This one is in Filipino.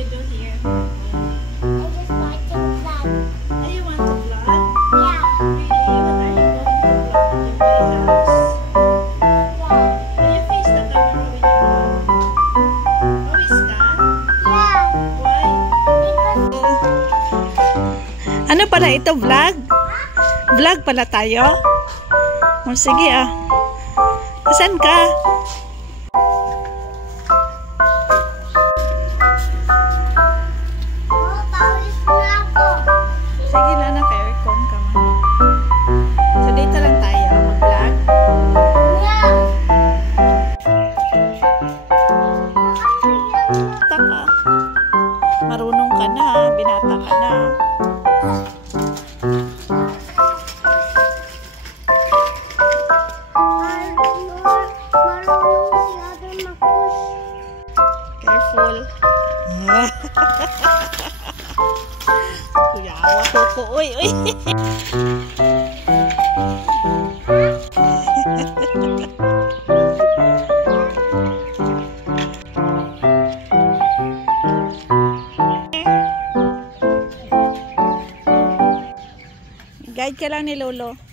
you do here? I just like to vlog. Oh, you want to vlog? Yeah. Really? What are you going to vlog? Your playhouse? Yeah. Will you face the camera when you vlog? Pawis ka? Yeah. Why? Because Ano pala ito? Vlog? Vlog pala tayo? O sige ah. Saan ka? pawis na ako. Sige na anak, aircon ka man. So dito lang tayo mag-vlog. Yeah. Bata ka. Marunong ka na. Binata ka na. Careful. Kuya, ako ko. Uy, uy. Guide ka lang ni Lolo.